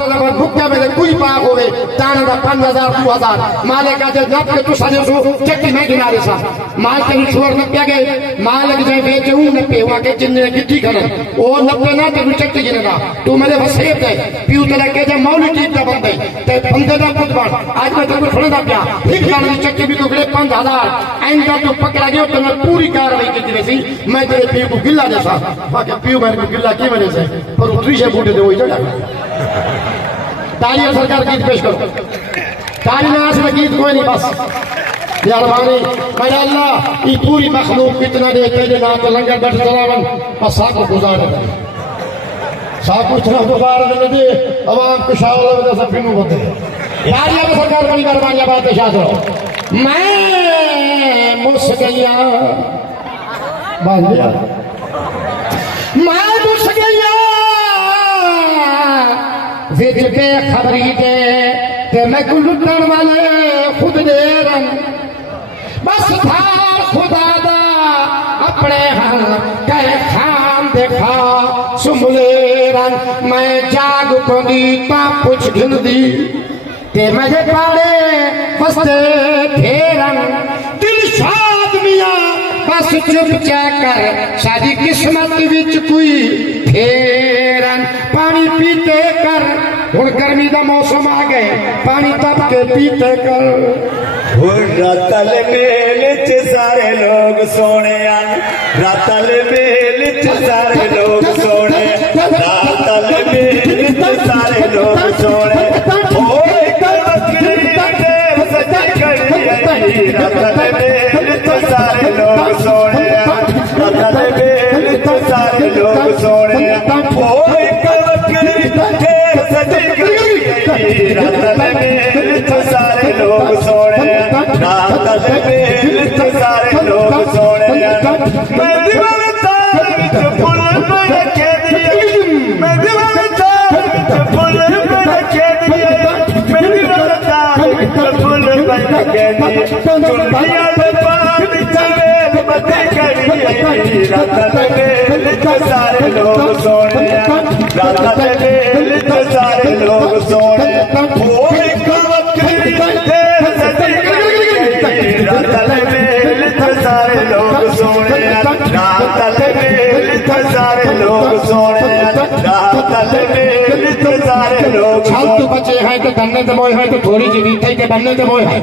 तो जब भुक्का में कोई पाक होवे ताने दा 5000 2000 माले का जे नप के तुसा जो चक्की में गिना रे सा माल के छोर न पे गए माल लग जाए बेचे ऊ न पे हुआ के जिन्ने गिट्टी करे ओ न पे ना ते चक्की गिनेगा तू मेरे वसेब दे पीऊ तले के जे मौली ठीक दा बंदे ते बंदे दा पुत बन आज मैं तेरे थोड़ा दा प्या ठीक गाने की चक्की भी तो गड़े 5000 आइंदा तो पकड़ा गयो तो मैं पूरी कार्रवाई की थी मैं तेरे पीऊ को गिल्ला जैसा बाकी पीऊ मैंने को गिल्ला की वजह से पर उतरी से बूटे दे वही जगह तालियां सरकार गीत पेश करो तालियां से गीत कोई नहीं बस यार भाई मेरा अल्लाह ये पूरी मखलूक कितना दे तेरे नाम तो लंगर बैठ चलावन बस साथ को गुजार दे साथ को इतना गुजार दे अवाम को शावल में सब फिनू होते तालियां में सरकार बड़ी मेहरबानी बात पेश करो मैं मुस्किया बांध दिया मैं मुस्किया विच बेखबरी दे ते मैं लुटन वाले खुद दे रन बस थार खुदा दा अपने हल कह खान देखा सुमले रन मैं जाग कोनी ता पुछ घिन दी ते मजे पाले बसते फेरन दिल शाद मिया बस चुप कर सारी किस्मत विच कोई फेरन पानी पीते कर हुण गर्मी दा मौसम आ गए पानी तप के पीते कर रतल मेल च सारे लोग सोने रतल मेल च सारे लोग सोने रतल मेल च सारे लोग सोने रतल मेल च सारे लोग सोने रतल मेल च सारे लोग सोने रतल मेल च सारे लोग सोने रतल मेल च सारे लोग सोने मैं दीवाने तार विच फुल पे रखे दिए मैं दीवाने तार विच फुल पे रखे दिए मैं दीवाने तार विच फुल पे रखे दिए दुनिया में पानी चले बते करी रतल मेल च सारे लोग सोने रतल मेल च सारे लोग सोने रतल मेल च सारे लोग सोने रतल मेल च सारे लोग सोने रतल मेल च सारे लोग छल तू बचे हैं तो तन्ने ते मोय है तो थोड़ी जी बीते के बनने ते मोय है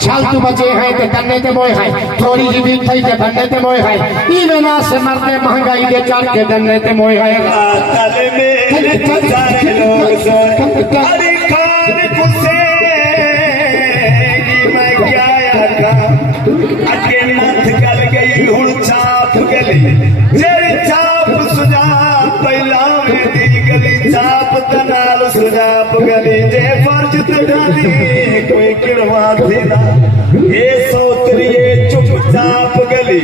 छल तू बचे हैं तो तन्ने ते मोय है थोड़ी जी बीते के बनने ते मोय है ई बिना से मरते महंगाई के चढ़ के बनने ते मोय है रतल मेल च सारे लोग सोने अरे खान खुसे अगे मत गल गई हुण छाप गली जेड़ी छाप सुझा पहला दी गली छाप तनाल सुझाप गली जे फर्ज तड़ाली कोई किड़वा देना ये सोतरिए चुपचाप गली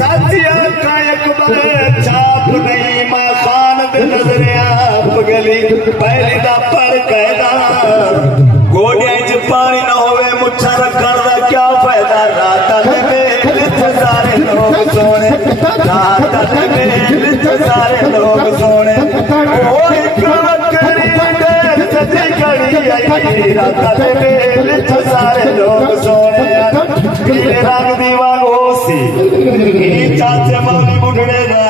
साथिया कायक बार छाप नहीं मां खान दे नजर आप गली पहली दा पर कहदा गोडियां च पानी ना होवे मुच्छा रखण दा क्या फायदा रतल मेल च सारे लोग सोने रतल मेल च सारे लोग सोने ओए करी देर सजी घड़ी आई रतल मेल च सारे लोग सोने रंग दीवा होसी चाचे मौली बुढ़ड़े दा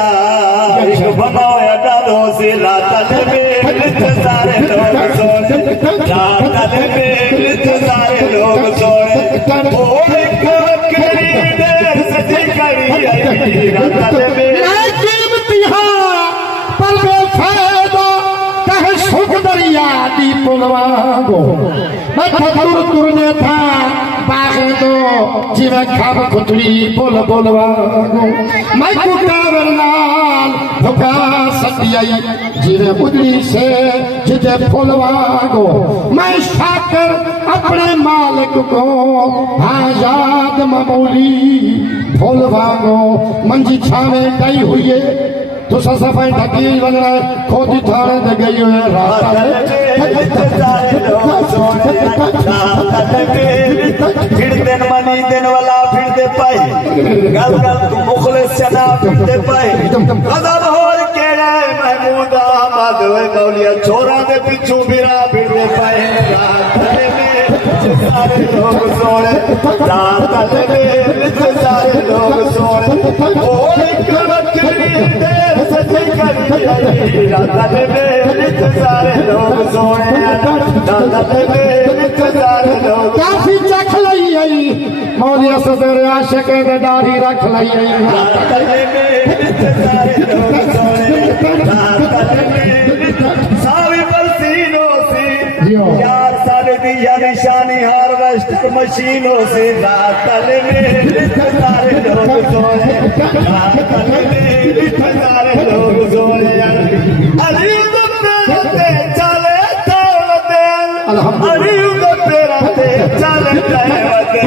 इश्क बनाया डालो से रतल मेल च सारे लोग सोने रतल मेल च सारे लोग सोने ओए करी देर सजी घड़ी आई रतल मेल कीमती पर बेफायदा कहे सुख दरिया दी पुलवागो मैं थकुर तुरने था बागे दो जीवे खाब खुतली बोल बोलवागो मैं कुटावर लाल भुका सतियाई जीवे बुदरी से जिजे फुलवागो मैं शाकर अपने मालिक को आजाद ममूली फुलवागो मंजी छावे गई हुई है तो सफाई ढकी बनना खोदी थाने दे गई है फिर दिन मनी दिन वाला फिर दे पाई गल गल मुखलिस चना फिर दे पाई कदम होर केड़ा महमूद अहमद मौलिया छोरा दे पिछू बिरा फिरदे पाए रात में सारे लोग सोने रात में सारे लोग सोने ओ एक बकरी देर सजी करी आई रात में सारे लोग सोने रात में सारे लोग काफी चख लई आई मौलिया सदर आशिक दे दाढ़ी रख लई आई रात में सारे लोग सोने रात में सावी पसीनों से यार सारे दिया निशानी हार्वेस्टर मशीनों से रात में सारे लोग सोए रात में सारे लोग सोए अरे उदते चले तोड़ते अरे उदते चले तोड़ते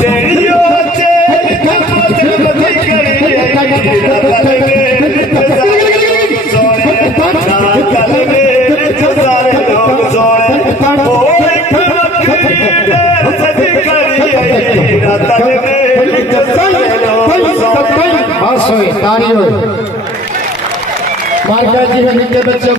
तेरियो चेल कमते बदी करी रात में सोए रात में सारे लोग सोए ओ एक बकरी सजी करी रात में सारे लोग सोए बस होई तारी होई मार्का जी के बच्चे